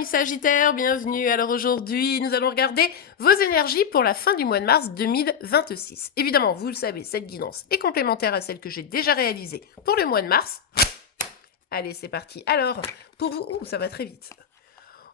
amis Sagittaires, bienvenue. Alors aujourd'hui, nous allons regarder vos énergies pour la fin du mois de mars 2026. Évidemment, vous le savez, cette guidance est complémentaire à celle que j'ai déjà réalisée pour le mois de mars. Allez, c'est parti. Alors, pour vous... Ouh, ça va très vite.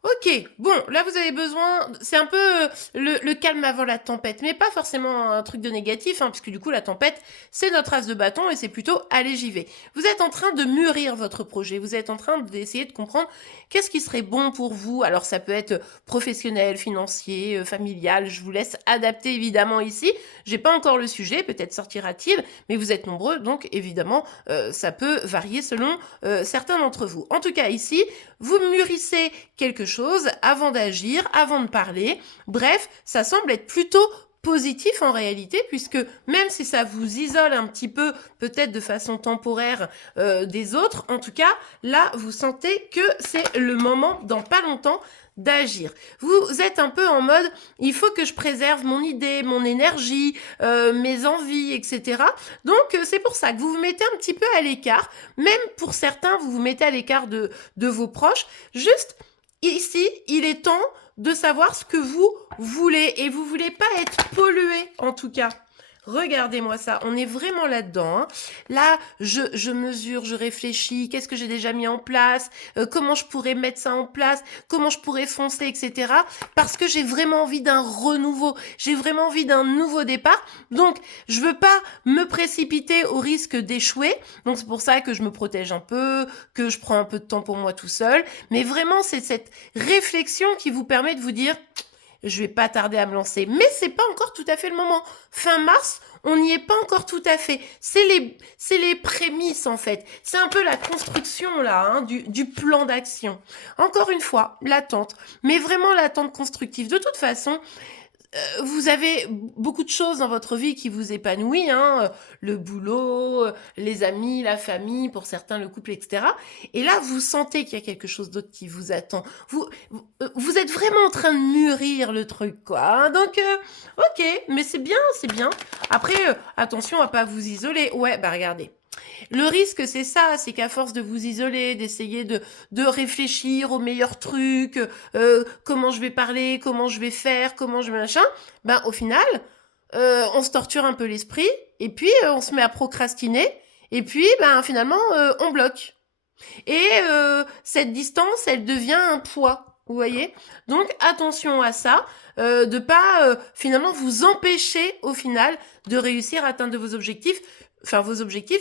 Ok, bon, là vous avez besoin, c'est un peu le calme avant la tempête, mais pas forcément un truc de négatif, hein, puisque du coup la tempête, c'est notre as de bâton et c'est plutôt allez j'y vais. Vous êtes en train de mûrir votre projet, vous êtes en train d'essayer de comprendre qu'est-ce qui serait bon pour vous. Alors ça peut être professionnel, financier, familial, je vous laisse adapter évidemment ici. J'ai pas encore le sujet, peut-être sortira-t-il, mais vous êtes nombreux, donc évidemment ça peut varier selon certains d'entre vous. En tout cas ici, vous mûrissez quelque chose avant d'agir, avant de parler. Bref, ça semble être plutôt positif en réalité, puisque même si ça vous isole un petit peu, peut-être de façon temporaire des autres, en tout cas, là, vous sentez que c'est le moment, dans pas longtemps, d'agir. Vous êtes un peu en mode, il faut que je préserve mon idée, mon énergie, mes envies, etc. Donc, c'est pour ça que vous vous mettez un petit peu à l'écart. Même pour certains, vous vous mettez à l'écart de vos proches. Juste, ici, il est temps de savoir ce que vous voulez. Et vous voulez pas être pollué, en tout cas. Regardez-moi ça, on est vraiment là-dedans. Hein. Là, je mesure, je réfléchis, qu'est-ce que j'ai déjà mis en place, comment je pourrais mettre ça en place, comment je pourrais foncer, etc. Parce que j'ai vraiment envie d'un renouveau, j'ai vraiment envie d'un nouveau départ. Donc, je veux pas me précipiter au risque d'échouer. Donc, c'est pour ça que je me protège un peu, que je prends un peu de temps pour moi tout seul. Mais vraiment, c'est cette réflexion qui vous permet de vous dire... Je vais pas tarder à me lancer, mais c'est pas encore tout à fait le moment. Fin mars, on n'y est pas encore tout à fait. C'est les prémices en fait. C'est un peu la construction là, hein, du plan d'action. Encore une fois, l'attente, mais vraiment l'attente constructive. De toute façon, vous avez beaucoup de choses dans votre vie qui vous épanouissent, hein, le boulot, les amis, la famille, pour certains le couple, etc. Et là, vous sentez qu'il y a quelque chose d'autre qui vous attend. Vous êtes vraiment en train de mûrir le truc, quoi. Hein. Donc, ok, mais c'est bien, c'est bien. Après, attention à pas vous isoler. Ouais, bah regardez. Le risque, c'est ça, c'est qu'à force de vous isoler, d'essayer de réfléchir aux meilleurs trucs, comment je vais parler, comment je vais faire, comment je vais machin, ben au final, on se torture un peu l'esprit, et puis on se met à procrastiner, et puis ben finalement, on bloque. Et cette distance, elle devient un poids, vous voyez. Donc attention à ça, de pas finalement vous empêcher au final de réussir à atteindre vos objectifs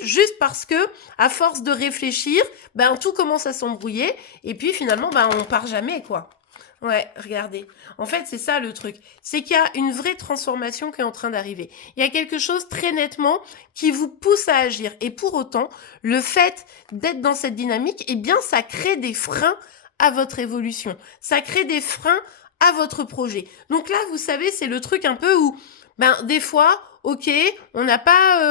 juste parce que à force de réfléchir, ben tout commence à s'embrouiller et puis finalement ben on part jamais quoi. Ouais, regardez. En fait, c'est ça le truc. C'est qu'il y a une vraie transformation qui est en train d'arriver. Il y a quelque chose très nettement qui vous pousse à agir. Et pour autant, le fait d'être dans cette dynamique, eh bien, ça crée des freins à votre évolution. Ça crée des freins à votre projet. Donc là, vous savez, c'est le truc un peu où, ben, des fois, ok, on n'a pas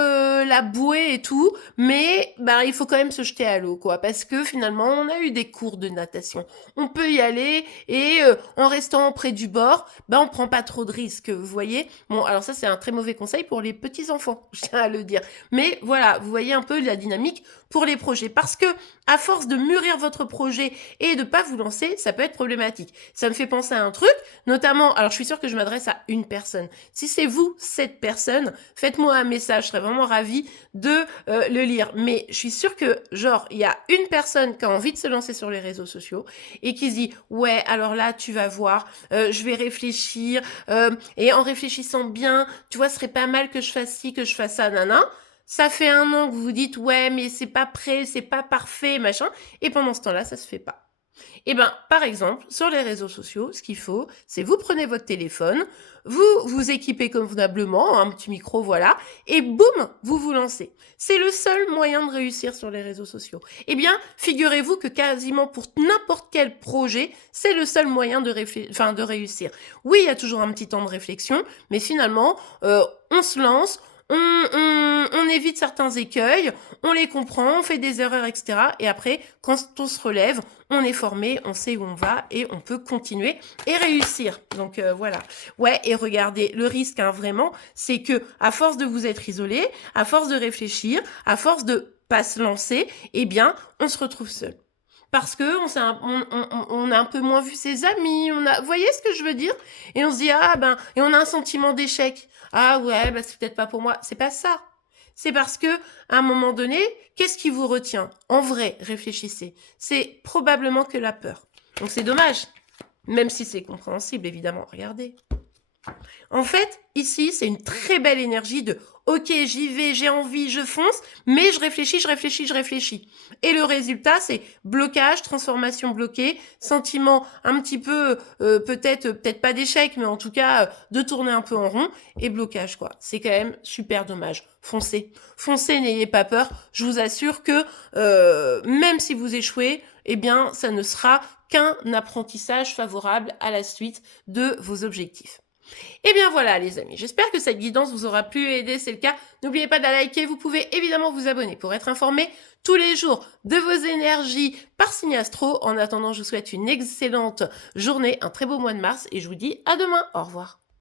la bouée et tout, mais ben, il faut quand même se jeter à l'eau, quoi, parce que finalement, on a eu des cours de natation. On peut y aller et en restant près du bord, ben, on prend pas trop de risques, vous voyez. Bon, alors ça, c'est un très mauvais conseil pour les petits-enfants, je tiens à le dire. Mais voilà, vous voyez un peu la dynamique pour les projets, parce que à force de mûrir votre projet et de pas vous lancer, ça peut être problématique. Ça me fait penser à un truc, notamment, alors je suis sûre que je m'adresse à une personne. Si c'est vous, cette personne, faites-moi un message, je serais vraiment ravie de le lire. Mais je suis sûre que, genre, il y a une personne qui a envie de se lancer sur les réseaux sociaux et qui se dit, ouais, alors là, tu vas voir, je vais réfléchir, et en réfléchissant bien, tu vois, ce serait pas mal que je fasse ci, que je fasse ça, nana. Ça fait 1 an que vous vous dites, ouais, mais c'est pas prêt, c'est pas parfait, machin. Et pendant ce temps-là, ça se fait pas. Eh ben, par exemple, sur les réseaux sociaux, ce qu'il faut, c'est vous prenez votre téléphone, vous vous équipez convenablement, un petit micro, voilà, et boum, vous vous lancez. C'est le seul moyen de réussir sur les réseaux sociaux. Eh bien, figurez-vous que quasiment pour n'importe quel projet, c'est le seul moyen de réussir. Oui, il y a toujours un petit temps de réflexion, mais finalement, on se lance, on évite certains écueils, on les comprend, on fait des erreurs, etc. Et après, quand on se relève, on est formé, on sait où on va et on peut continuer et réussir. Donc voilà. Ouais, et regardez, le risque, hein, vraiment, c'est que à force de vous être isolé, à force de réfléchir, à force de pas se lancer, eh bien, on se retrouve seul. parce que on a un peu moins vu ses amis, vous voyez ce que je veux dire? Et on se dit: «Ah ben» et on a un sentiment d'échec. «Ah ouais, bah, c'est peut-être pas pour moi». C'est pas ça. C'est parce que à un moment donné, qu'est-ce qui vous retient? En vrai, réfléchissez. C'est probablement que la peur. Donc c'est dommage, même si c'est compréhensible évidemment. Regardez. En fait, ici, c'est une très belle énergie de OK, j'y vais, j'ai envie, je fonce, mais je réfléchis, je réfléchis, je réfléchis. Et le résultat, c'est blocage, transformation bloquée, sentiment un petit peu, peut-être pas d'échec, mais en tout cas, de tourner un peu en rond et blocage, quoi. C'est quand même super dommage. Foncez. Foncez, n'ayez pas peur. Je vous assure que même si vous échouez, eh bien, ça ne sera qu'un apprentissage favorable à la suite de vos objectifs. Et bien voilà les amis, j'espère que cette guidance vous aura plu et aidé, c'est le cas. N'oubliez pas de la liker, vous pouvez évidemment vous abonner pour être informé tous les jours de vos énergies par signe astro. En attendant, je vous souhaite une excellente journée, un très beau mois de mars et je vous dis à demain. Au revoir.